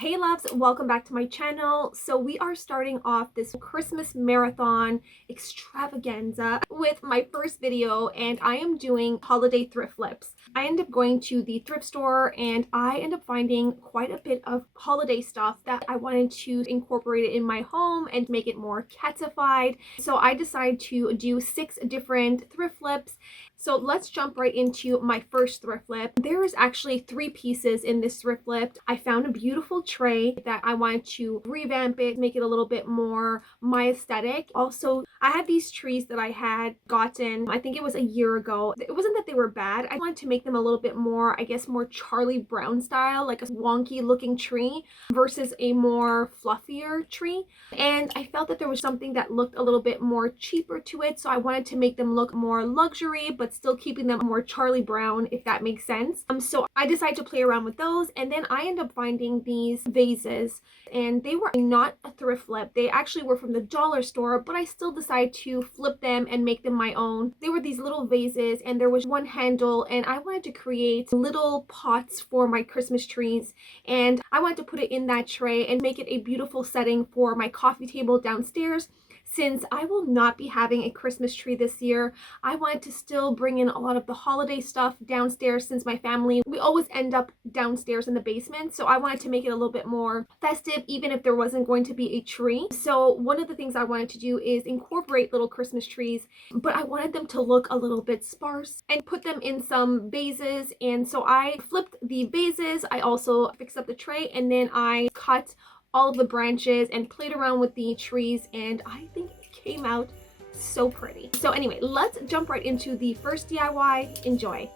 Hey loves, welcome back to my channel. So we are starting off this Christmas marathon extravaganza with my first video, and I am doing holiday thrift flips. I end up going to the thrift store and I end up finding quite a bit of holiday stuff that I wanted to incorporate it in my home and make it more catified. So I decided to do 6 different thrift flips. So let's jump right into my first thrift flip. There is actually 3 pieces in this thrift flip. I found a beautiful tray that I wanted to revamp it, make it a little bit more my aesthetic. Also, I had these trees that I had gotten, I think it was a year ago. It wasn't that they were bad. I wanted to make them a little bit more, I guess, more Charlie Brown style, like a wonky looking tree versus a more fluffier tree. And I felt that there was something that looked a little bit more cheaper to it. So I wanted to make them look more luxury, but still keeping them more Charlie Brown, if that makes sense. So I decided to play around with those, and then I ended up finding these vases, and they were not a thrift flip. They actually were from the dollar store, but I still decided to flip them and make them my own. They were these little vases, and there was one handle, and I wanted to create little pots for my Christmas trees, and I wanted to put it in that tray and make it a beautiful setting for my coffee table downstairs. Since I will not be having a Christmas tree this year, I wanted to still bring in a lot of the holiday stuff downstairs, since my family, we always end up downstairs in the basement. So I wanted to make it a little bit more festive, even if there wasn't going to be a tree. So one of the things I wanted to do is incorporate little Christmas trees, but I wanted them to look a little bit sparse and put them in some vases. And so I flipped the vases. I also fixed up the tray, and then I cut all of the branches and played around with the trees, and I think it came out so pretty. So anyway, let's jump right into the first DIY. Enjoy.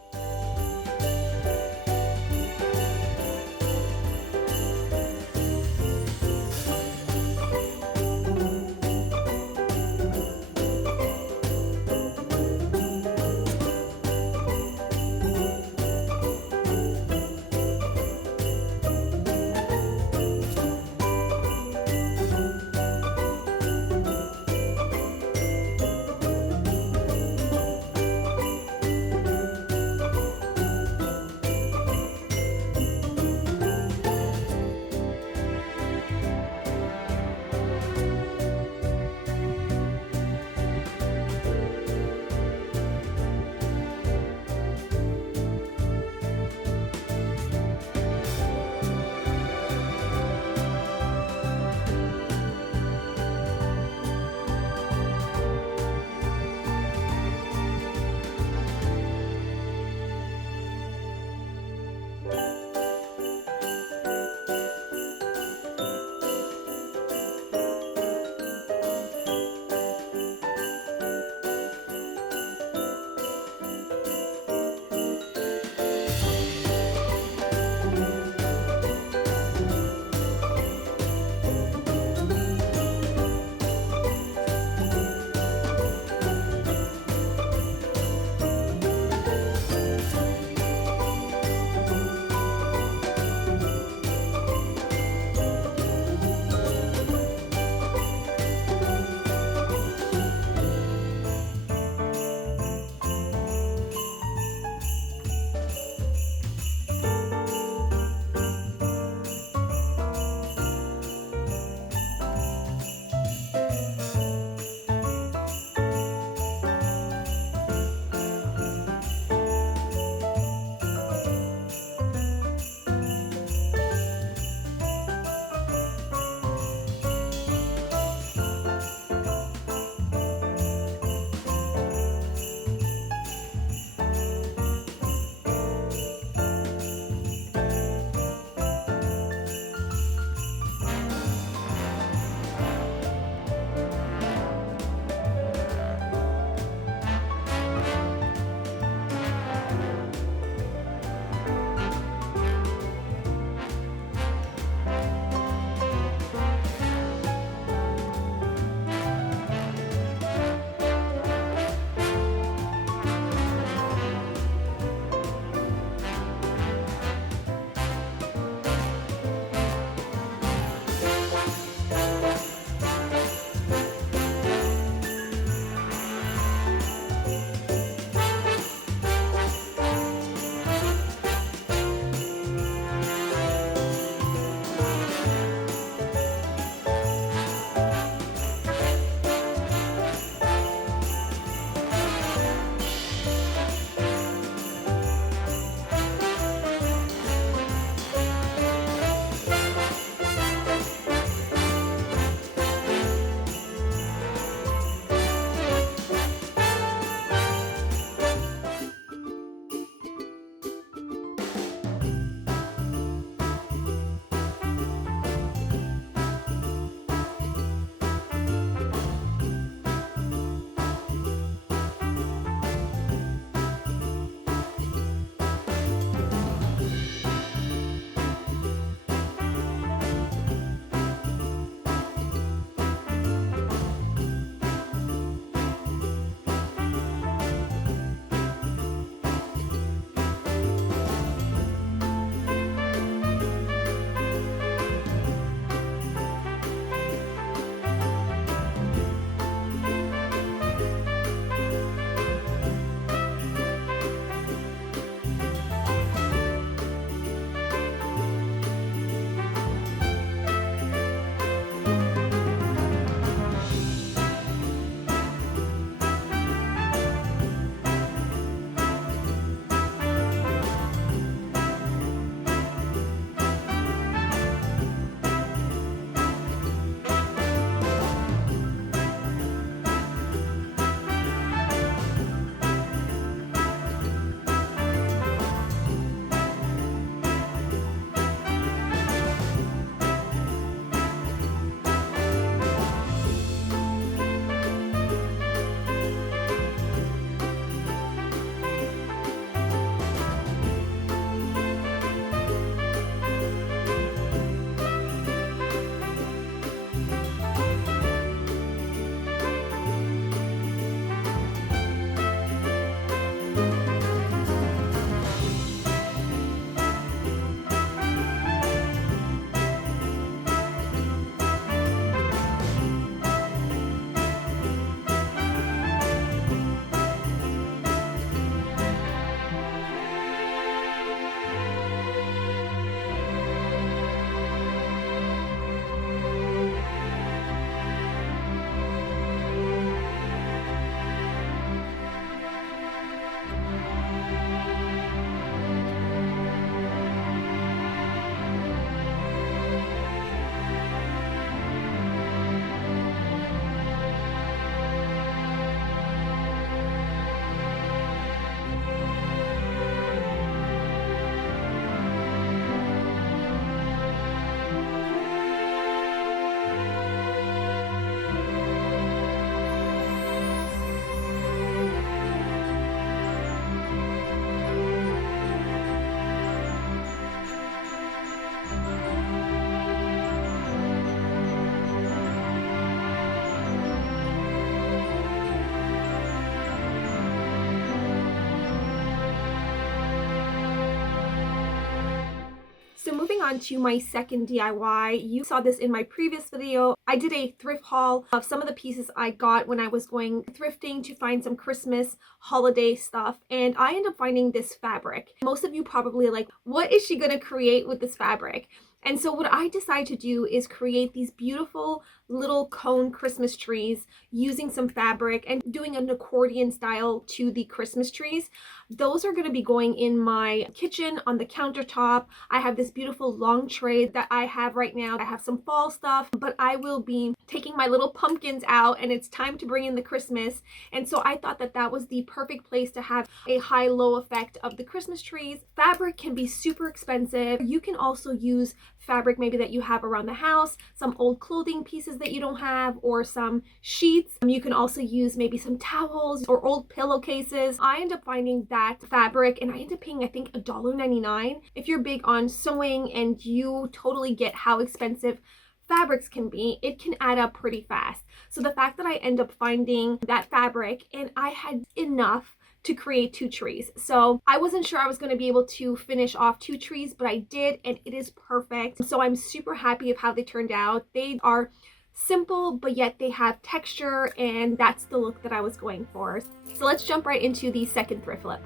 on to my second DIY. You saw this in my previous video. I did a thrift haul of some of the pieces I got when I was going thrifting to find some Christmas holiday stuff, and I ended up finding this fabric. Most of you probably are like, what is she gonna create with this fabric? And so what I decided to do is create these beautiful little cone Christmas trees using some fabric and doing an accordion style to the Christmas trees. Those are going to be going in my kitchen on the countertop. I have this beautiful long tray that I have right now. I have some fall stuff, but I will be taking my little pumpkins out and it's time to bring in the Christmas. And so I thought that that was the perfect place to have a high-low effect of the Christmas trees. Fabric can be super expensive. You can also use fabric maybe that you have around the house, some old clothing pieces that you don't have, or some sheets. You can also use maybe some towels or old pillowcases. I end up finding that fabric and I end up paying, I think, $1.99. If you're big on sewing and you totally get how expensive fabrics can be, it can add up pretty fast. So the fact that I end up finding that fabric and I had enough to create 2 trees. So I wasn't sure I was going to be able to finish off 2 trees, but I did, and it is perfect. So I'm super happy of how they turned out. They are simple, but yet they have texture, and that's the look that I was going for. So let's jump right into the second thrift flip.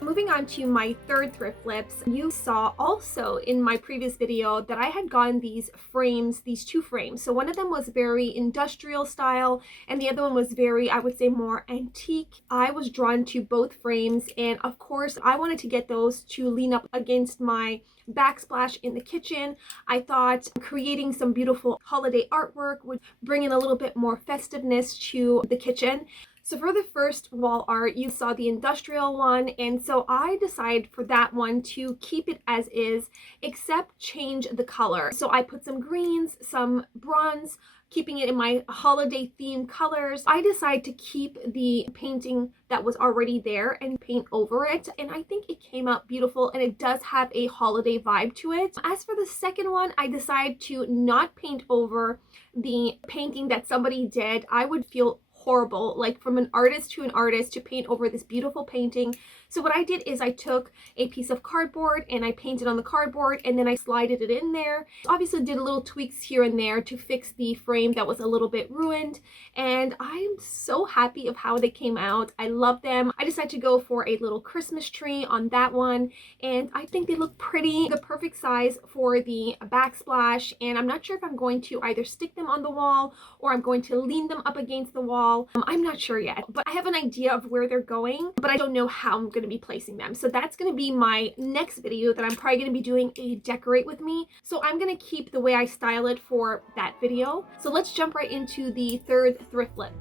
Moving on to my third thrift flips, you saw also in my previous video that I had gotten these frames, these 2 frames. So one of them was very industrial style and the other one was very, I would say, more antique. I was drawn to both frames, and of course I wanted to get those to lean up against my backsplash in the kitchen. I thought creating some beautiful holiday artwork would bring in a little bit more festiveness to the kitchen. So for the first wall art, you saw the industrial one, and so I decided for that one to keep it as is, except change the color. So I put some greens, some bronze, keeping it in my holiday themed colors. I decided to keep the painting that was already there and paint over it, and I think it came out beautiful, and it does have a holiday vibe to it. As for the second one, I decided to not paint over the painting that somebody did. I would feel horrible, like from an artist to paint over this beautiful painting. So what I did is I took a piece of cardboard and I painted on the cardboard, and then I slided it in there. Obviously did little tweaks here and there to fix the frame that was a little bit ruined, and I'm so happy of how they came out. I love them. I decided to go for a little Christmas tree on that one, and I think they look pretty, the perfect size for the backsplash. And I'm not sure if I'm going to either stick them on the wall or I'm going to lean them up against the wall. I'm not sure yet, but I have an idea of where they're going, but I don't know how I'm going to be placing them. So that's going to be my next video that I'm probably going to be doing a decorate with me. So I'm going to keep the way I style it for that video. So let's jump right into the third thrift flip.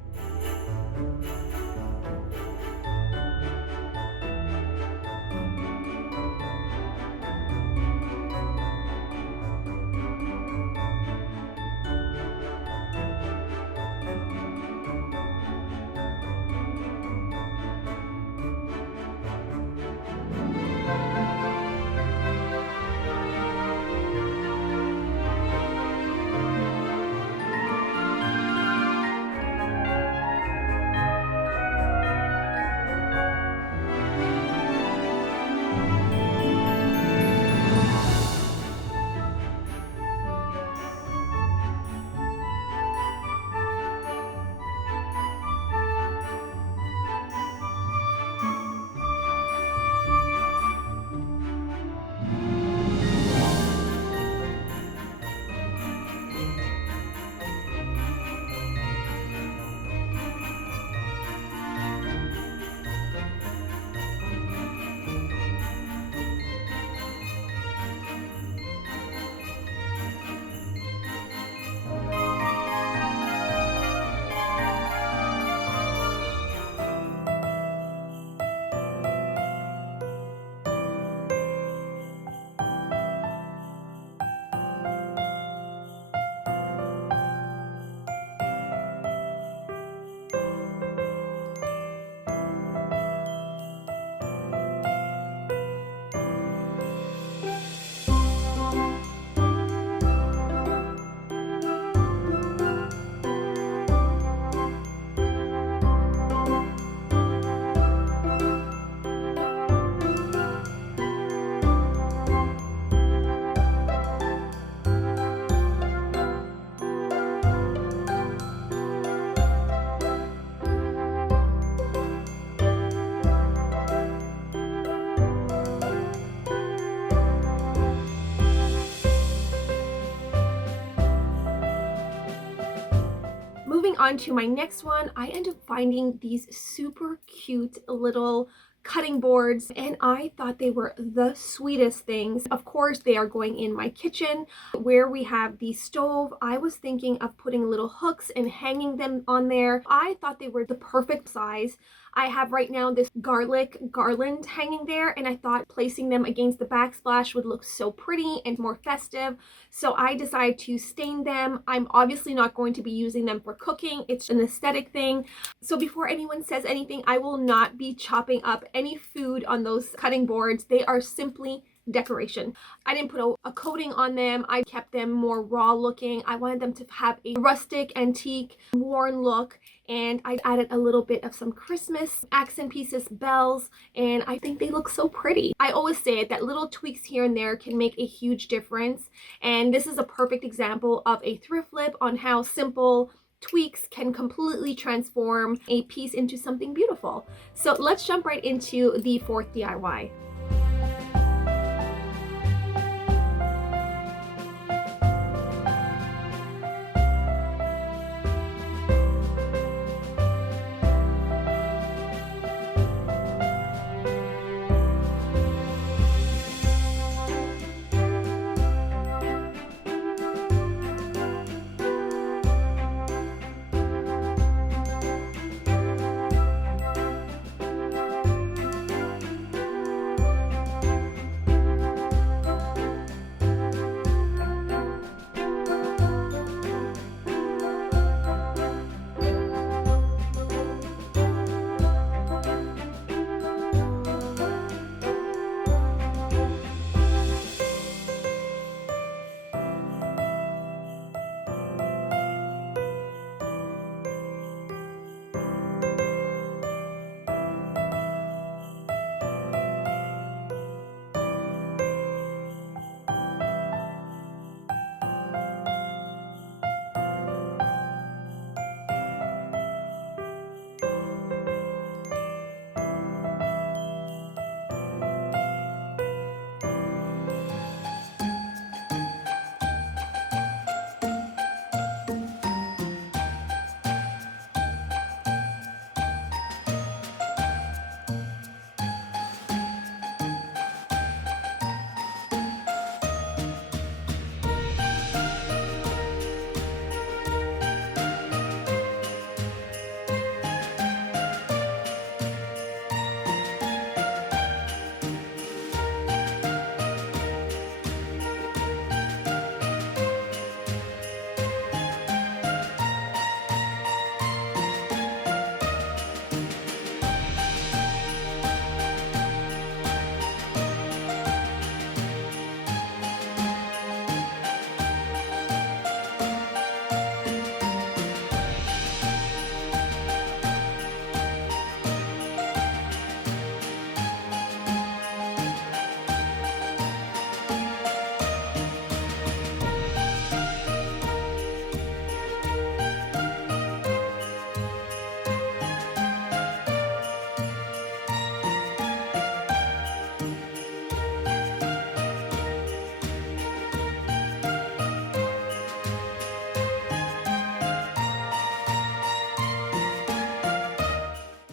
Moving on to my next one, I ended up finding these super cute little cutting boards, and I thought they were the sweetest things. Of course, they are going in my kitchen where we have the stove. I was thinking of putting little hooks and hanging them on there. I thought they were the perfect size. I have right now this garlic garland hanging there, and I thought placing them against the backsplash would look so pretty and more festive. So I decided to stain them. I'm obviously not going to be using them for cooking. It's an aesthetic thing. So before anyone says anything, I will not be chopping up any food on those cutting boards. They are simply decoration. I didn't put a coating on them. I kept them more raw looking. I wanted them to have a rustic, antique, worn look, and I added a little bit of some Christmas accent pieces, bells, and I think they look so pretty. I always say that little tweaks here and there can make a huge difference, and this is a perfect example of a thrift flip on how simple tweaks can completely transform a piece into something beautiful. So let's jump right into the fourth DIY.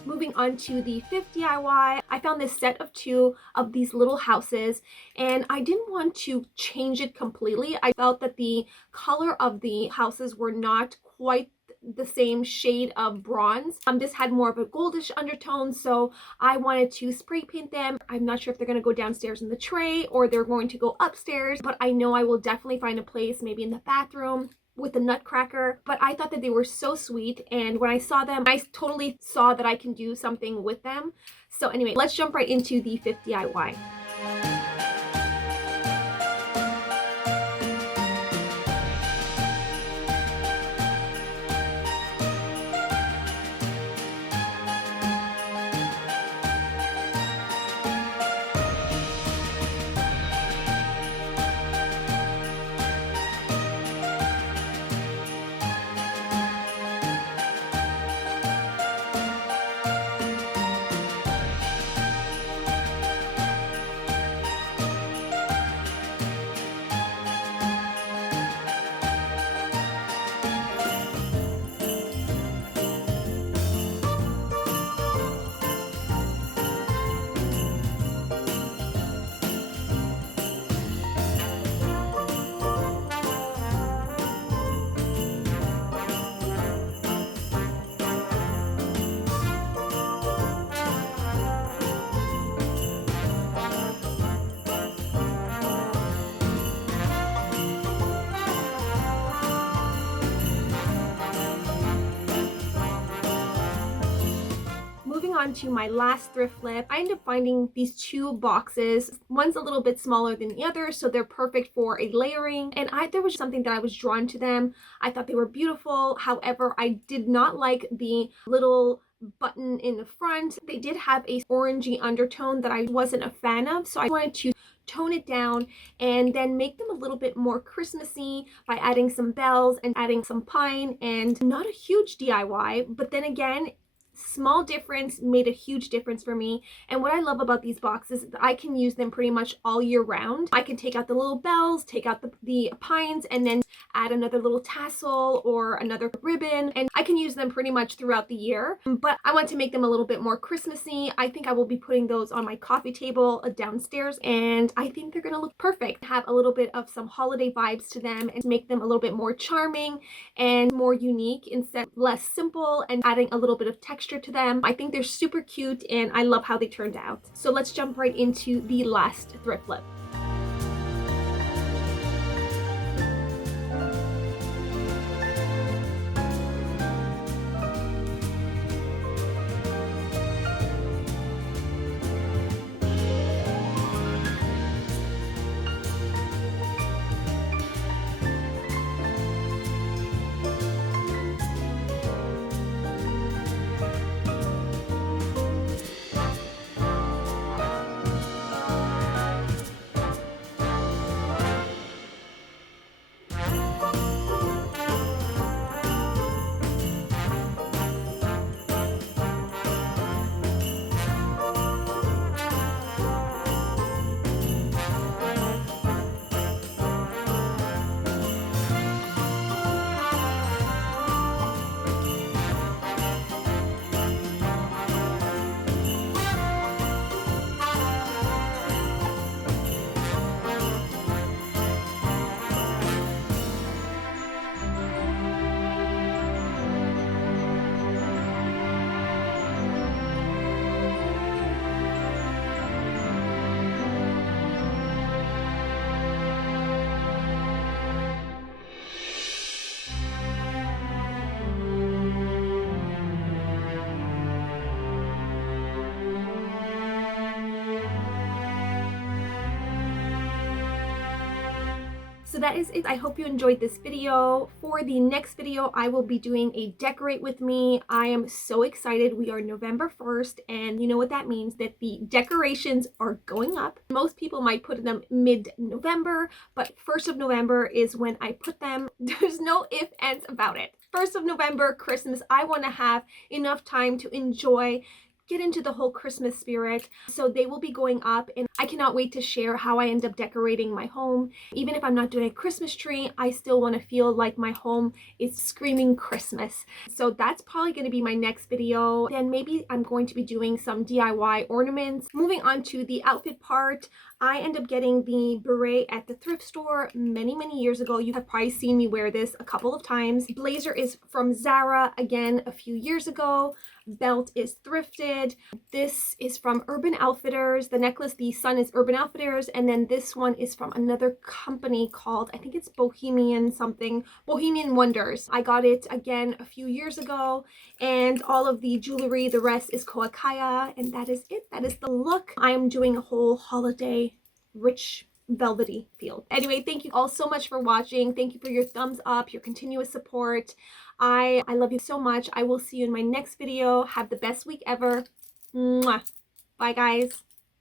Moving on to the fifth DIY, I found this set of two of these little houses, and I didn't want to change it completely. I felt that the color of the houses were not quite the same shade of bronze. This had more of a goldish undertone, so I wanted to spray paint them. I'm not sure if they're going to go downstairs in the tray or they're going to go upstairs, but I know I will definitely find a place, maybe in the bathroom with the nutcracker. But I thought that they were so sweet, and when I saw them, I totally saw that I can do something with them. So anyway, let's jump right into the fifth DIY. on to my last thrift flip. I ended up finding these two boxes. One's a little bit smaller than the other, so they're perfect for a layering. And there was something that I was drawn to them. I thought they were beautiful. However, I did not like the little button in the front. They did have a orangey undertone that I wasn't a fan of, so I wanted to tone it down and then make them a little bit more Christmassy by adding some bells and adding some pine. And not a huge DIY, but then again, small difference made a huge difference for me. And what I love about these boxes is that I can use them pretty much all year round. I can take out the little bells, take out the pines, and then add another little tassel or another ribbon, and I can use them pretty much throughout the year. But I want to make them a little bit more Christmassy. I think I will be putting those on my coffee table downstairs, and I think they're gonna look perfect. Have a little bit of some holiday vibes to them and make them a little bit more charming and more unique instead less simple, and adding a little bit of texture to them. I think they're super cute and I love how they turned out. So let's jump right into the last thrift flip. So that is it. I hope you enjoyed this video. For the next video, I will be doing a decorate with me. I am so excited. We are November 1st, and you know what that means, that the decorations are going up. Most people might put them mid-November, but 1st of November is when I put them. There's no ifs, ands about it. 1st of November, Christmas. I want to have enough time to enjoy, get into the whole Christmas spirit. So they will be going up, and I cannot wait to share how I end up decorating my home. Even if I'm not doing a Christmas tree, I still want to feel like my home is screaming Christmas. So that's probably going to be my next video. Then maybe I'm going to be doing some DIY ornaments. Moving on to the outfit part, I end up getting the beret at the thrift store many years ago. You have probably seen me wear this a couple of times. Blazer is from Zara, again, a few years ago. Belt is thrifted. This is from Urban Outfitters. The necklace, the sun, is Urban Outfitters, and then this one is from another company called, I think it's Bohemian something, Bohemian Wonders. I got it again a few years ago, and all of the jewelry, the rest is Koakaya, and that is it. That is the look. I am doing a whole holiday rich velvety feel. Anyway, thank you all so much for watching. Thank you for your thumbs up, your continuous support. I love you so much. I will see you in my next video. Have the best week ever. Mwah. Bye guys.